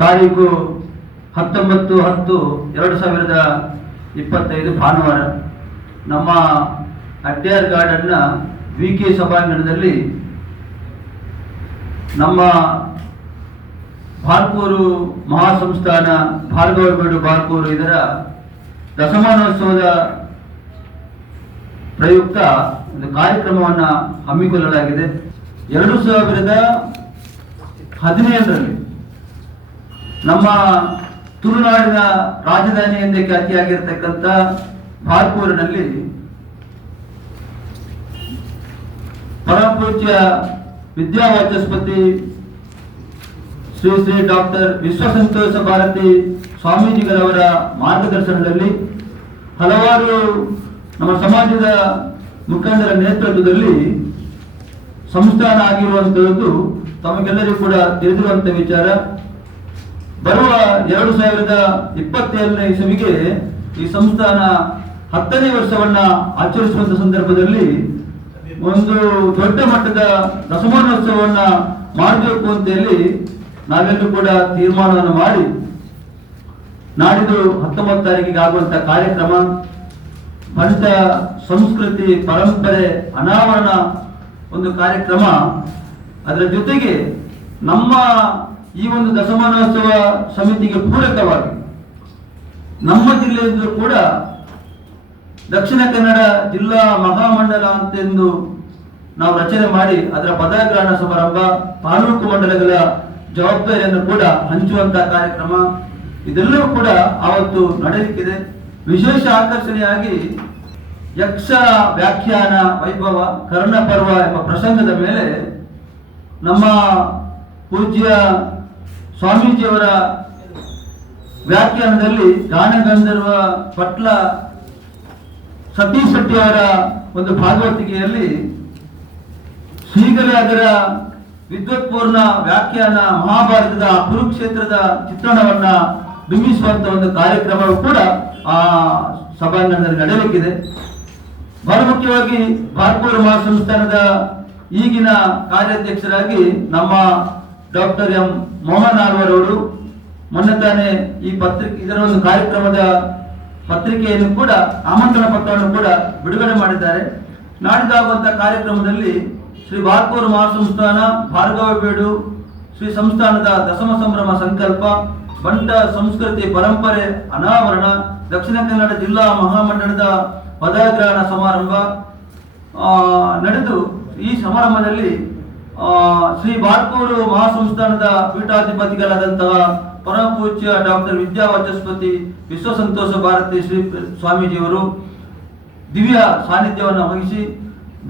ತಾರೀಕು ಹತ್ತೊಂಬತ್ತು ಹತ್ತು ಎರಡು ಸಾವಿರದ ಇಪ್ಪತ್ತೈದು ಭಾನುವಾರ ನಮ್ಮ ಅಡ್ಡೇರ್ ಗಾರ್ಡನ್ನ ವಿ ಕೆ ಸಭಾಂಗಣದಲ್ಲಿ ನಮ್ಮ ಬಾರ್ಕೂರು ಮಹಾಸಂಸ್ಥಾನ ಭಾರ್ಗವಬೇಡು ಬಾರ್ಕೂರು ಇದರ ದಶಮಾನೋತ್ಸವದ ಪ್ರಯುಕ್ತ ಒಂದು ಕಾರ್ಯಕ್ರಮವನ್ನು ಹಮ್ಮಿಕೊಳ್ಳಲಾಗಿದೆ. ಎರಡು ಸಾವಿರದ ಹದಿನೇಳರಲ್ಲಿ ನಮ್ಮ ತುಳುನಾಡಿನ ರಾಜಧಾನಿ ಎಂದೇ ಖ್ಯಾತಿಯಾಗಿರ್ತಕ್ಕಂಥ ಭಾರ್ಪೂರಿನಲ್ಲಿ ಪರಮಪೂಜ್ಯ ವಿದ್ಯಾವಾಚಸ್ಪತಿ ಶ್ರೀ ಶ್ರೀ ಡಾಕ್ಟರ್ ವಿಶ್ವಸಂತೋಷ ಭಾರತಿ ಸ್ವಾಮೀಜಿಗಳವರ ಮಾರ್ಗದರ್ಶನದಲ್ಲಿ ಹಲವಾರು ನಮ್ಮ ಸಮಾಜದ ಮುಖಂಡರ ನೇತೃತ್ವದಲ್ಲಿ ಸಂಸ್ಥಾನ ಆಗಿರುವಂತಹದ್ದು ತಮಗೆಲ್ಲರಿಗೂ ಕೂಡ ತಿಳಿದಿರುವಂತ ವಿಚಾರ. ಬರುವ ಎರಡು ಸಾವಿರದ ಇಪ್ಪತ್ತೇಳನೇ ಇಸವಿಗೆ ಈ ಸಂಸ್ಥಾನ ಹತ್ತನೇ ವರ್ಷವನ್ನ ಆಚರಿಸುವಂತ ಸಂದರ್ಭದಲ್ಲಿ ಒಂದು ದೊಡ್ಡ ಮಟ್ಟದ ದಶಮಾನೋತ್ಸವವನ್ನ ಮಾಡಬೇಕು ಅಂತ ಹೇಳಿ ನಾವೆಲ್ಲರೂ ಕೂಡ ತೀರ್ಮಾನವನ್ನು ಮಾಡಿ ನಾಡಿದ್ದು ಹತ್ತೊಂಬತ್ತು ತಾರೀಕಿಗೆ ಆಗುವಂತ ಕಾರ್ಯಕ್ರಮ ಬಂಟ ಸಂಸ್ಕೃತಿ ಪರಂಪರೆ ಅನಾವರಣ ಒಂದು ಕಾರ್ಯಕ್ರಮ, ಅದರ ಜೊತೆಗೆ ನಮ್ಮ ಈ ಒಂದು ದಶಮಾನೋತ್ಸವ ಸಮಿತಿಗೆ ಪೂರಕವಾಗಿ ನಮ್ಮ ಜಿಲ್ಲೆಯಿಂದ ಕೂಡ ದಕ್ಷಿಣ ಕನ್ನಡ ಜಿಲ್ಲಾ ಮಹಾಮಂಡಲ ಅಂತೆಂದು ನಾವು ರಚನೆ ಮಾಡಿ ಅದರ ಪದಗ್ರಹಣ ಸಮಾರಂಭ, ತಾಲೂಕು ಮಂಡಲಗಳ ಜವಾಬ್ದಾರಿಯನ್ನು ಕೂಡ ಹಂಚುವಂತಹ ಕಾರ್ಯಕ್ರಮ ಇದೆಲ್ಲವೂ ಕೂಡ ಆವತ್ತು ನಡೆಯಲಿಕ್ಕಿದೆ. ವಿಶೇಷ ಆಕರ್ಷಣೆಯಾಗಿ ಯಕ್ಷ ವ್ಯಾಖ್ಯಾನ ವೈಭವ, ಕರ್ಣ ಪರ್ವ ಎಂಬ ಪ್ರಸಂಗದ ಮೇಲೆ ನಮ್ಮ ಪೂಜ್ಯ ಸ್ವಾಮೀಜಿಯವರ ವ್ಯಾಖ್ಯಾನದಲ್ಲಿ ಗಾನಗಂಧರ್ವ ಪಟ್ಲ ಸತೀಶ್ ಶೆಟ್ಟಿ ಅವರ ಒಂದು ಭಾಗವತಿಕೆಯಲ್ಲಿ ಶೀಘ್ರ ಅದರ ವಿದ್ವತ್ಪೂರ್ಣ ವ್ಯಾಖ್ಯಾನ ಮಹಾಭಾರತದ ಕುರುಕ್ಷೇತ್ರದ ಚಿತ್ರಣವನ್ನ ಬಿಂಬಿಸುವಂತ ಒಂದು ಕಾರ್ಯಕ್ರಮವು ಕೂಡ ಆ ಸಭಾಂಗಣದಲ್ಲಿ ನಡೆಯಬೇಕಿದೆ ಬಹಳ ಮುಖ್ಯವಾಗಿ ಬಾರ್ಕೂರು ಮಹಾಸಂಸ್ಥಾನದ ಈಗಿನ ಕಾರ್ಯಾಧ್ಯಕ್ಷರಾಗಿ ನಮ್ಮ ಡಾಕ್ಟರ್ ಎಂ ಮೋಹನ್ ಅವರು ಮೊನ್ನೆ ತಾನೇ ಈ ಪತ್ರಿಕೆ ಇದರ ಒಂದು ಕಾರ್ಯಕ್ರಮದ ಪತ್ರಿಕೆಯನ್ನು ಕೂಡ, ಆಮಂತ್ರಣ ಪತ್ರವನ್ನು ಕೂಡ ಬಿಡುಗಡೆ ಮಾಡಿದ್ದಾರೆ. ನಾಡಿದಾಗುವಂತಹ ಕಾರ್ಯಕ್ರಮದಲ್ಲಿ ಶ್ರೀ ಬಾರ್ಕೂರು ಮಹಾಸಂಸ್ಥಾನ ಭಾರ್ಗವಬೇಡು ಶ್ರೀ ಸಂಸ್ಥಾನದ ದಶಮ ಸಂಭ್ರಮ ಸಂಕಲ್ಪ, ಬಂಟ ಸಂಸ್ಕೃತಿ ಪರಂಪರೆ, ಅನಾವರಣ, ದಕ್ಷಿಣ ಕನ್ನಡ ಜಿಲ್ಲಾ ಮಹಾಮಂಡಲದ ಪದಗ್ರಹಣ ಸಮಾರಂಭ ನಡೆದು ಈ ಸಮಾರಂಭದಲ್ಲಿ ಶ್ರೀ ಬಾರ್ಕೋಡು ಮಹಾಸಂಸ್ಥಾನದ ಪೀಠಾಧಿಪತಿಗಳಾದಂತಹ ಪರಮ ಪೂಜ್ಯ ಡಾಕ್ಟರ್ ವಿದ್ಯಾವಾಚಸ್ಪತಿ ವಿಶ್ವ ಸಂತೋಷ ಭಾರತಿ ಶ್ರೀ ಸ್ವಾಮೀಜಿಯವರು ದಿವ್ಯ ಸಾನ್ನಿಧ್ಯವನ್ನು ವಹಿಸಿ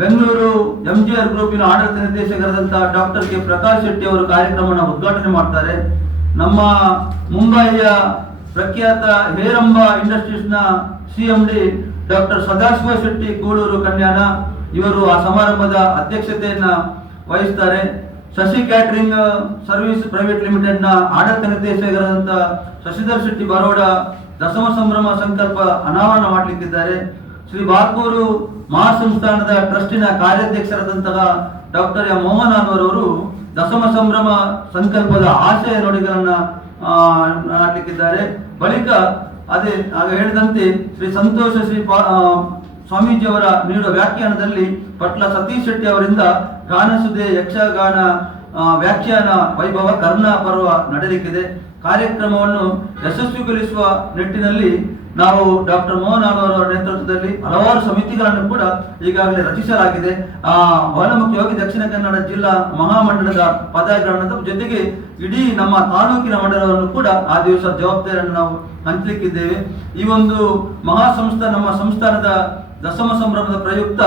ಬೆಂಗಳೂರು ಎಂಜಿಆರ್ ಗ್ರೂಪಿನ ಆಡಳಿತ ನಿರ್ದೇಶಕರಾದಂತಹ ಡಾಕ್ಟರ್ ಕೆ ಪ್ರಕಾಶ್ ಶೆಟ್ಟಿ ಅವರು ಕಾರ್ಯಕ್ರಮವನ್ನು ಉದ್ಘಾಟನೆ ಮಾಡ್ತಾರೆ. ನಮ್ಮ ಮುಂಬಯಿಯ ಪ್ರಖ್ಯಾತ Heramba ಇಂಡಸ್ಟ್ರೀಸ್ನ C M D doctor Sadashiva Shetty Kuduru Kanyana ಇವರು ಆ ಸಮಾರಂಭದ ಅಧ್ಯಕ್ಷತೆಯನ್ನ ವಹಿಸ್ತಾರೆ. ಶಶಿ ಕ್ಯಾಟರಿಂಗ್ ಸರ್ವಿಸ್ ಪ್ರೈವೇಟ್ ಲಿಮಿಟೆಡ್ನ ಆಡಳಿತ ನಿರ್ದೇಶಕರಾದಂಥ ಶಶಿಧರ್ ಶೆಟ್ಟಿ ಬರೋಡ ದಶಮ ಸಂಭ್ರಮ ಸಂಕಲ್ಪ ಅನಾವರಣ ಮಾಡಲಿಕ್ಕಿದ್ದಾರೆ. ಶ್ರೀ ಬಾರ್ಕೂರು ಮಹಾಸಂಸ್ಥಾನದ ಟ್ರಸ್ಟಿನ ಕಾರ್ಯಾಧ್ಯಕ್ಷರಾದಂತಹ ಡಾಕ್ಟರ್ ಎಂ ಮೋಹನ್ ಅವರು ದಶಮ ಸಂಭ್ರಮ ಸಂಕಲ್ಪದ ಆಶಯ ನುಡಿಗಳನ್ನ ಮಾಡಲಿಕ್ಕಿದ್ದಾರೆ. ಬಳಿಕ ಅದೇ, ಆಗ ಹೇಳಿದಂತೆ ಶ್ರೀ ಸಂತೋಷ ಶ್ರೀ ಸ್ವಾಮೀಜಿಯವರ ನೀಡುವ ವ್ಯಾಖ್ಯಾನದಲ್ಲಿ ಪಟ್ಲ ಸತೀಶ್ ಶೆಟ್ಟಿ ಅವರಿಂದ ಗಾನಸುದೆ ಯಕ್ಷಗಾನ ವ್ಯಾಖ್ಯಾನ ವೈಭವ ಕರ್ಣ ಪರ್ವ ನಡೆಯಲಿಕ್ಕಿದೆ ಕಾರ್ಯಕ್ರಮವನ್ನು ಯಶಸ್ವಿಗೊಳಿಸುವ ನಿಟ್ಟಿನಲ್ಲಿ ನಾವು ಡಾಕ್ಟರ್ ಮೋಹನ್ ಅವರ ನೇತೃತ್ವದಲ್ಲಿ ಹಲವಾರು ಸಮಿತಿಗಳನ್ನು ಕೂಡ ಈಗಾಗಲೇ ರಚಿಸಲಾಗಿದೆ. ಆ ಮುಖ್ಯವಾಗಿ ದಕ್ಷಿಣ ಕನ್ನಡ ಜಿಲ್ಲಾ ಮಹಾಮಂಡಲದ ಪದಾಗ್ರಹಣದ ಜೊತೆಗೆ ಇಡೀ ನಮ್ಮ ತಾಲೂಕಿನ ಮಂಡಲವನ್ನು ಕೂಡ ಆ ದಿವಸ ಜವಾಬ್ದಾರಿಯನ್ನು ನಾವು ಹಂಚಲಿಕ್ಕಿದ್ದೇವೆ. ಈ ಒಂದು ಮಹಾ ಸಂಸ್ಥಾ ನಮ್ಮ ಸಂಸ್ಥಾನದ ದಶಮ ಸಂಭ್ರಮದ ಪ್ರಯುಕ್ತ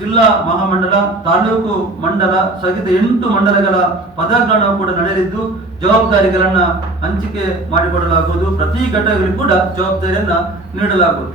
ಜಿಲ್ಲಾ ಮಹಾಮಂಡಲ, ತಾಲೂಕು ಮಂಡಲ ಸಹಿತ ಎಂಟು ಮಂಡಲಗಳ ಪದಗ್ರಹಣವು ಕೂಡ ನಡೆಯಲಿದ್ದು ಜವಾಬ್ದಾರಿಗಳನ್ನ ಹಂಚಿಕೆ ಮಾಡಿಕೊಡಲಾಗುವುದು. ಪ್ರತಿ ಘಟಕಗಳಿಗೂ ಕೂಡ ಜವಾಬ್ದಾರಿಯನ್ನ ನೀಡಲಾಗುವುದು.